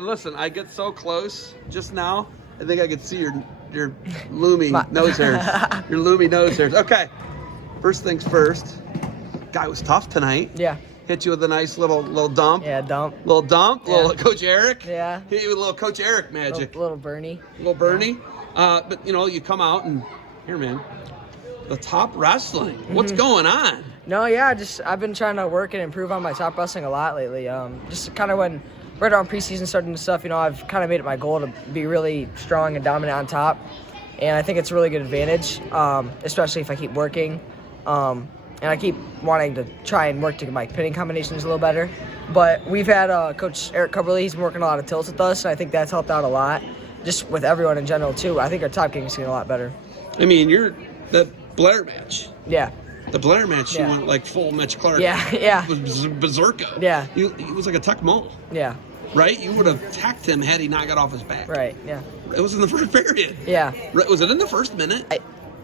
listen, I get so close just now. I think I could see your looming nose hairs. Your looming nose hairs. Okay. First things first. Guy was tough tonight. Yeah. Hit you with a nice little dump. Yeah, dump. Little dump. Yeah. Little Coach Eric. Yeah. Hit you with a little Coach Eric magic. Little Bernie. Little Bernie. But you come out and here, man. The top wrestling. What's going on? No, yeah, I've been trying to work and improve on my top wrestling a lot lately. Just kind of when right around preseason starting and stuff, I've kind of made it my goal to be really strong and dominant on top, and I think it's a really good advantage, especially if I keep working, and I keep wanting to try and work to get my pinning combinations a little better. But we've had Coach Eric Cubberly. He's been working a lot of tilts with us, and I think that's helped out a lot, just with everyone in general too. I think our top kicking is getting a lot better. I mean, the Blair match. Yeah. The Blair match, Yeah. you went like full Mitch Clark. Yeah, yeah. It was berserker. Yeah. It was like a Tecmo, Yeah. right? You would have tacked him had he not got off his back. Right. Yeah. It was in the first period. Yeah. Right, was it in the first minute?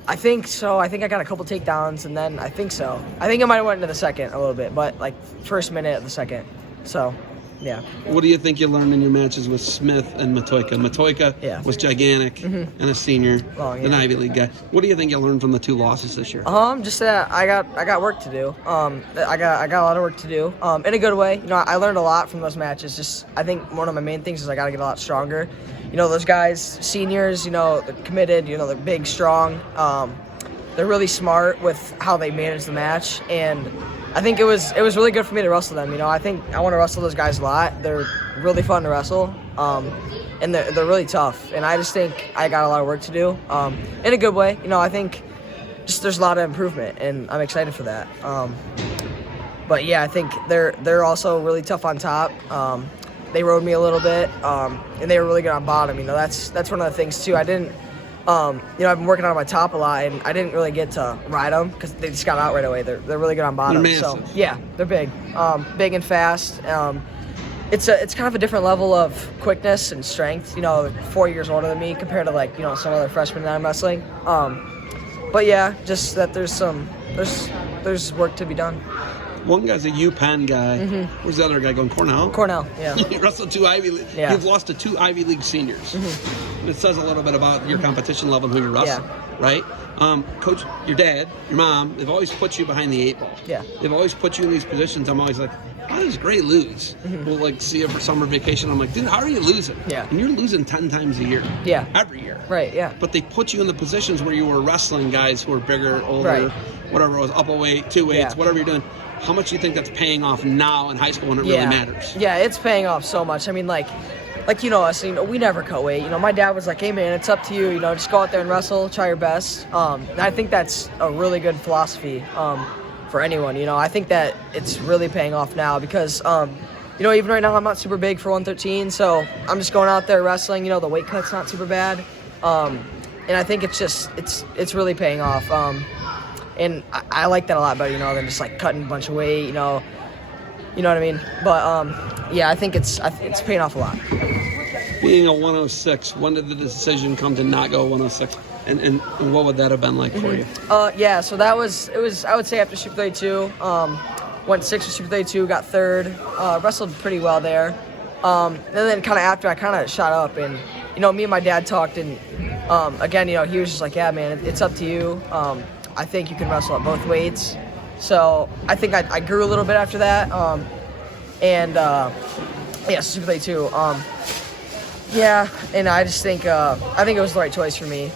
I think so. I think I got a couple takedowns, and then I think so. I think I might have went into the second a little bit, but like first minute of the second. So, yeah. What do you think you learned in your matches with Smith and Matoika? Matoika was gigantic and a senior, an Ivy League guy. What do you think you learned from the two losses this year? Just that I got work to do. I got a lot of work to do. In a good way. I learned a lot from those matches. Just I think one of my main things is I got to get a lot stronger. Those guys, seniors, they're committed. They're big, strong. They're really smart with how they manage the match, and I think it was really good for me to wrestle them. I think I want to wrestle those guys a lot. They're really fun to wrestle, and they're really tough. And I just think I got a lot of work to do, in a good way. I think just there's a lot of improvement, and I'm excited for that. But yeah, I think they're also really tough on top. They rode me a little bit, and they were really good on bottom. That's one of the things too. I didn't. I've been working on my top a lot, and I didn't really get to ride them because they just got out right away. They're really good on bottom. They're So massive. yeah, they're big, big and fast. It's kind of a different level of quickness and strength. 4 years older than me compared to some other freshmen that I'm wrestling. But yeah, just that there's work to be done. One guy's a UPenn guy. Where's the other guy going? Cornell? Cornell, yeah. You wrestled two Ivy League. Yeah. You've lost to two Ivy League seniors. It says a little bit about your competition level and who you wrestle, right? Coach, your dad, your mom, they've always put you behind the 8 ball. Yeah. They've always put you in these positions. I'm always like, how does Gray lose? We'll see you for summer vacation. I'm like, dude, how are you losing? Yeah. And you're losing 10 times a year. Yeah. Every year. Right, yeah. But they put you in the positions where you were wrestling guys who were bigger, older, Right. whatever it was, up a weight, 2 weights, Yeah. whatever you're doing. How much do you think that's paying off now in high school when it really matters? Yeah, it's paying off so much. I mean, like us, we never cut weight. My dad was like, hey, man, it's up to you. Just go out there and wrestle, try your best. And I think that's a really good philosophy for anyone. I think that it's really paying off now because, even right now I'm not super big for 113, so I'm just going out there wrestling. The weight cut's not super bad. And I think it's really paying off. And I like that a lot better, than just like cutting a bunch of weight, you know what I mean? But yeah, I think it's paying off a lot. Being a 106, when did the decision come to not go 106? And what would that have been like for you? Yeah, so it was I would say after Super 32, went 6 for Super 32, got third, wrestled pretty well there. And then kind of after I kind of shot up and, me and my dad talked and again, he was just like, yeah, man, it's up to you. I think you can wrestle at both weights. So I think I grew a little bit after that. Yeah, Super 32. Yeah, and I just think I think it was the right choice for me.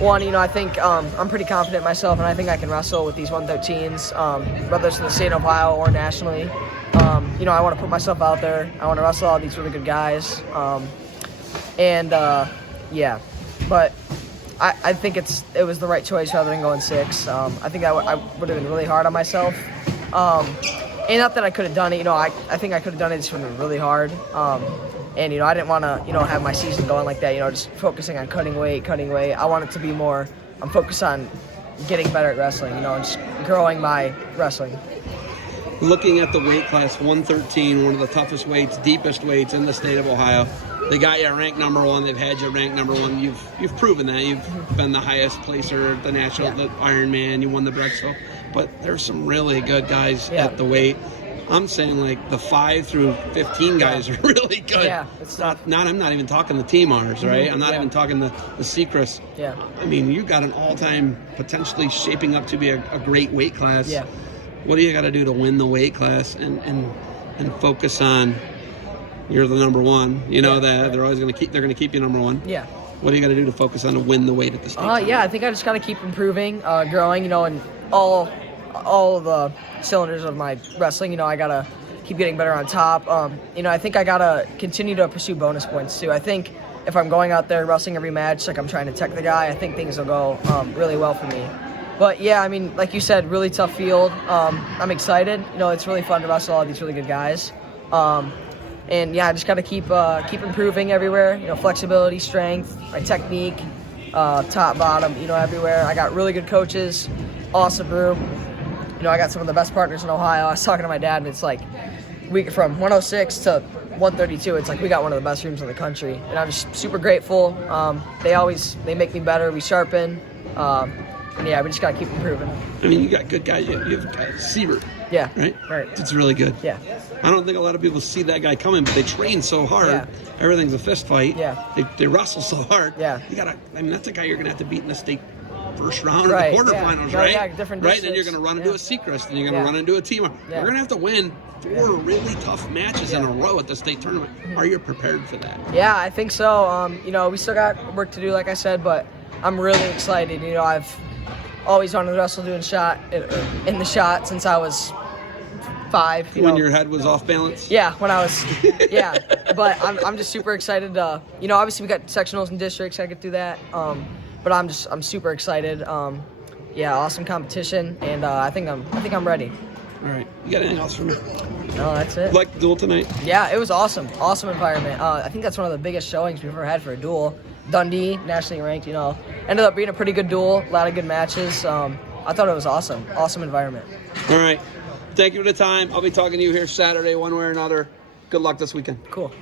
One, I think I'm pretty confident in myself, and I think I can wrestle with these 113s, whether it's in the state of Ohio or nationally. I want to put myself out there. I want to wrestle all these really good guys. Yeah, but I think it was the right choice rather than going 6. I think I would have been really hard on myself. And not that I could have done it, I think I could have done it, just would have been really hard. And, I didn't want to, have my season going like that, just focusing on cutting weight. I want it to be more, I'm focused on getting better at wrestling, and just growing my wrestling. Looking at the weight class, 113, one of the toughest weights, deepest weights in the state of Ohio. They got you ranked number 1. They've had you ranked number 1. You've proven that. You've been the highest placer, the national, the Ironman. You won the Brexville. But there's some really good guys at the weight. I'm saying like the 5 through 15 guys are really good. Yeah, it's tough. I'm not even talking the T-Mars, right? I'm not Yeah. even talking the Secrets. Yeah. I mean, you got an all-time potentially shaping up to be a great weight class. Yeah. What do you got to do to win the weight class and focus on you're the number one? You know that they're always going to keep you number one. Yeah. What do you got to do to focus on to win the weight at the state? Yeah, I think I just got to keep improving, growing, and all of the cylinders of my wrestling. I got to keep getting better on top. I think I got to continue to pursue bonus points too. I think if I'm going out there wrestling every match, like I'm trying to tech the guy, I think things will go really well for me. But yeah, I mean, like you said, really tough field. I'm excited. It's really fun to wrestle all these really good guys. And yeah, I just got to keep improving everywhere. Flexibility, strength, my technique, top, bottom. Everywhere. I got really good coaches, awesome room. I got some of the best partners in Ohio. I was talking to my dad, and it's like from 106 to 132. It's like we got one of the best rooms in the country, and I'm just super grateful. They make me better. We sharpen. And yeah, we just got to keep improving. I mean, you got good guys. You've got Siebert. Yeah. Right? Right. It's really good. Yeah. I don't think a lot of people see that guy coming, but they train so hard. Yeah. Everything's a fist fight. Yeah. They wrestle so hard. Yeah. That's a guy you're going to have to beat in the state first round Right, or the quarterfinals, right? Yeah, different right? Then you're districts. going to run into a Secrest, then you're going to run into a team. Yeah. You're going to have to win 4 really tough matches in a row at the state tournament. Are you prepared for that? Yeah, I think so. We still got work to do, like I said, but I'm really excited. I've always wanted to wrestle in the shot since I was 5. When your head was off balance? Yeah, when I was, yeah. But I'm just super excited. Obviously we got sectionals and districts. I could do that. But I'm super excited. Awesome competition, and I think I'm ready. All right. You got anything else for me? No, that's it. Like the duel tonight? Yeah, it was awesome. Awesome environment. I think that's one of the biggest showings we've ever had for a duel. Dundee, nationally ranked, ended up being a pretty good duel. A lot of good matches. I thought it was awesome. Awesome environment. All right. Thank you for the time. I'll be talking to you here Saturday one way or another. Good luck this weekend. Cool.